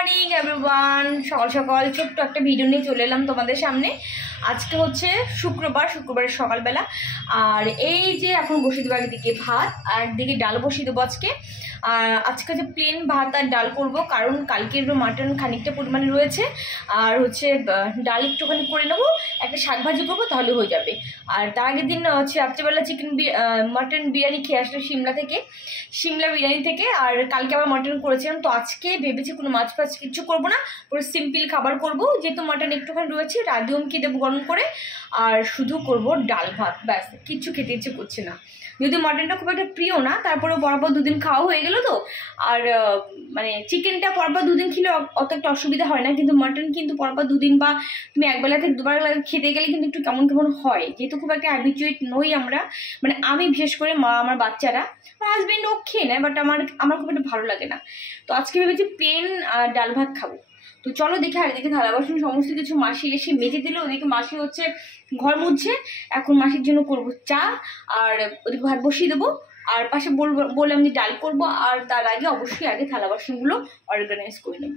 Morning everyone, সকাল সকাল ছোট্ট একটা ভিডিও নিয়ে চলে এলাম তোমাদের সামনে। আজকে হচ্ছে শুক্রবারের সকালবেলা। আর এই যে এখন বসিয়ে দেবো একদিকে ভাত আর একদিকে ডাল বসিয়ে দেবো আজকে। আর আজকে হচ্ছে প্লেন ভাত আর ডাল করব, কারণ কালকের মাটন খানিকটা পরিমাণে রয়েছে। আর হচ্ছে ডাল একটুখানি করে নেবো, একটা শাক ভাজি করবো, তাহলে হয়ে যাবে। আর তার আগের দিন হচ্ছে রাত্রিবেলা মাটন বিরিয়ানি খেয়ে আসলো সিমলা বিরিয়ানি থেকে। আর কালকে আবার মাটন করেছিলাম, তো আজকে ভেবেছি কোনো মাছ ফাছ কিছু করবো না, পুরো সিম্পল খাবার করবো। যেহেতু মাটন একটুখানি রয়েছে, রাধিওমকে দেবো গরম করে, আর শুধু করব ডাল ভাত, ব্যাস। কিচ্ছু খেতে ইচ্ছে করছে না, যদি মাটনটা খুব একটা প্রিয় না, তারপরে পরপর দুদিন খাওয়া হয়ে গেল তো। আর মানে চিকেনটা পরপর দুদিন খেলে অত একটা অসুবিধা হয় না, কিন্তু মাটন কিন্তু পরপর দুদিন বা তুমি একবেলা থেকে দুবার খেতে গেলে কিন্তু একটু কেমন কেমন হয়, যেহেতু খুব একটা হ্যাবিচুয়েট নই আমরা, মানে আমি বিশেষ করে, মা, আমার বাচ্চারা, আমার হাজব্যান্ড ও খেয়ে নেয়, বাট আমার খুব একটা ভালো লাগে না। তো আজকে ভেবেছি প্লেন ডাল ভাত খাবো। তো চলো দেখে। আর এদিকে থালা বাসন সমস্ত কিছু মাসি এসে মেজে দিল, ওদিকে মাসি হচ্ছে ঘর মুছছে। এখন মাসির জন্য করব চা, আর ওদিকে ভাত বসিয়ে দেবো। আর পাশে বললাম যে ডাল করবো, আর তার আগে অবশ্যই আগে থালা বাসনগুলো অর্গানাইজ করে নেব।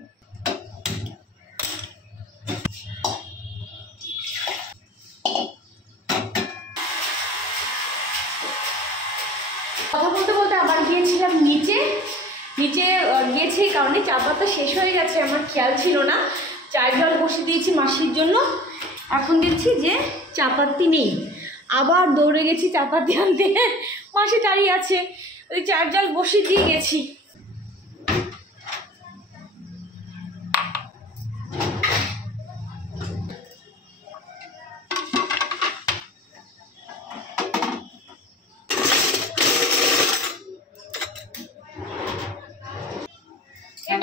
কথা বলতে বলতে আবার গিয়েছিলাম নিচে গিয়েছি, কারণে চা পাতা শেষ হয়ে গেছে, আমার খেয়াল ছিল না। চায়ের জল বসিয়ে দিয়েছি মাসির জন্য, এখন দেখছি যে চাপাতি নেই, আবার দৌড়ে গেছি চাপাতি আনতে। মাসি দাঁড়িয়ে আছে, ওই চায়ের জল বসিয়ে দিয়ে গেছি।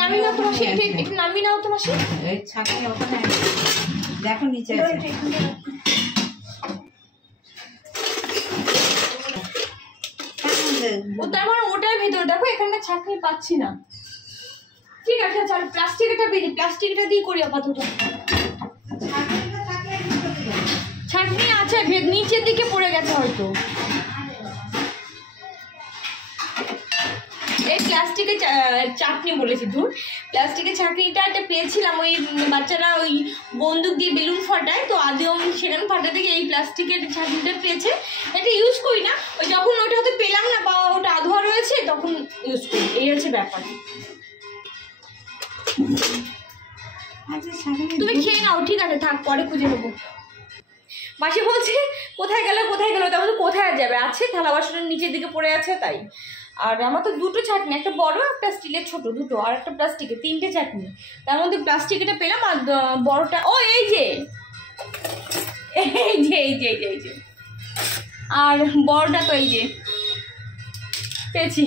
নামিয়ে নাও তো মাসি, একটু নামিয়ে নাও তো মাসি। দেখো নিচে ওটার ভেতর দেখো, এখানটা ছাঁকনি পাচ্ছি না। ঠিক আছে, চল প্লাস্টিকটা দিয়ে করি আপাতত। ছাঁকনি আছে, নিচের দিকে পড়ে গেছে হয়তো। এই প্লাস্টিকের চাটনি বলেছি, ধুর, প্লাস্টিকের চাটনিটা একটা পেয়েছিলাম, ওই বাচ্চারা ওই বন্দুক দিয়ে বেলুন ফাটায়, তো আদিও সেখানে ফাটা থেকে এই প্লাস্টিকের চাটনিটা পেয়েছে। এটা ইউজ করি না, ওই যখন ওটা হয়তো পেলাম না বা ওটা আধোয়া রয়েছে তখন ইউজ করি, এই হচ্ছে ব্যাপার। তুমি খেয়ে নাও, ঠিক আছে, থাক, পরে খুঁজে নেবো। মাসি বলছে কোথায় গেল, তারপরে কোথায় যাবে, আছে থালা বাসনের নিচের দিকে পড়ে আছে তাই। আর আমার তো দুটো চাটনি, একটা বড় একটা স্টিলের ছোট দুটো, আর একটা প্লাস্টিকের, তিনটে চাটনি। তার মধ্যে প্লাস্টিকেরটা পেলাম, আর বড়টা ও এই যে আর বড়টা তো এই যে পেয়েছি।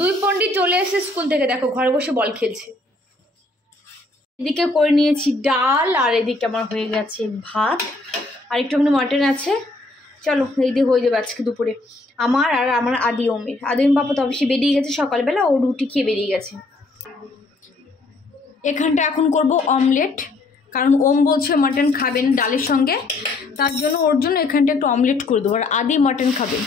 দুই পন্ডিত চলে এসে স্কুল থেকে, দেখো ঘরে বসে বল খেলছে। এদিকে করে নিয়েছি ডাল, আর এদিকে আমার হয়ে গেছে ভাত, আর একটুখানি মাটন আছে। চলো এই দিয়ে হয়ে যাবে আজকে দুপুরে আমার আদিওম বাবা তো অবশ্যই বেরিয়ে গেছে সকালবেলা, ও রুটি খেয়ে বেরিয়ে গেছে। এখানটা এখন করব অমলেট, কারণ ওম বলছে মাটন খাবে না ডালের সঙ্গে, তার জন্য ওর জন্য এখানটা একটু অমলেট করে দেবো। আর আদি মাটন খাবে।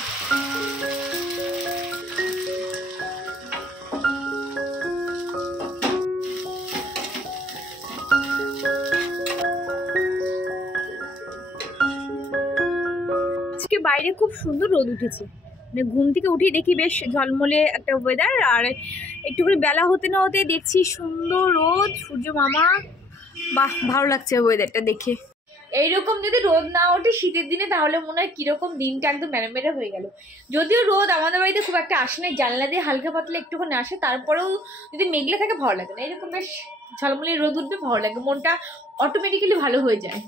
বাইরে খুব সুন্দর রোদ উঠেছে, মানে ঘুম থেকে উঠেই দেখি বেশ ঝলমলে একটা ওয়েদার, আর একটুখানি বেলা হতে না হতে দেখছি সুন্দর রোদ, সূর্য মামা, বাহ ভালো লাগছে ওয়েদারটা দেখে। এইরকম যদি রোদ না ওঠে শীতের দিনে, তাহলে মনে হয় কিরকম দিনটা একদম মেরে হয়ে গেল। যদিও রোদ আমাদের বাড়িতে খুব একটা আসে না, জানলা দিয়ে হালকা পাতলা একটুখানি আসে, তারপরেও যদি মেঘলা থাকে ভালো লাগে না, এরকম বেশ ঝলমলে রোদ উঠবে ভালো লাগে, মনটা অটোমেটিক্যালি ভালো হয়ে যায়।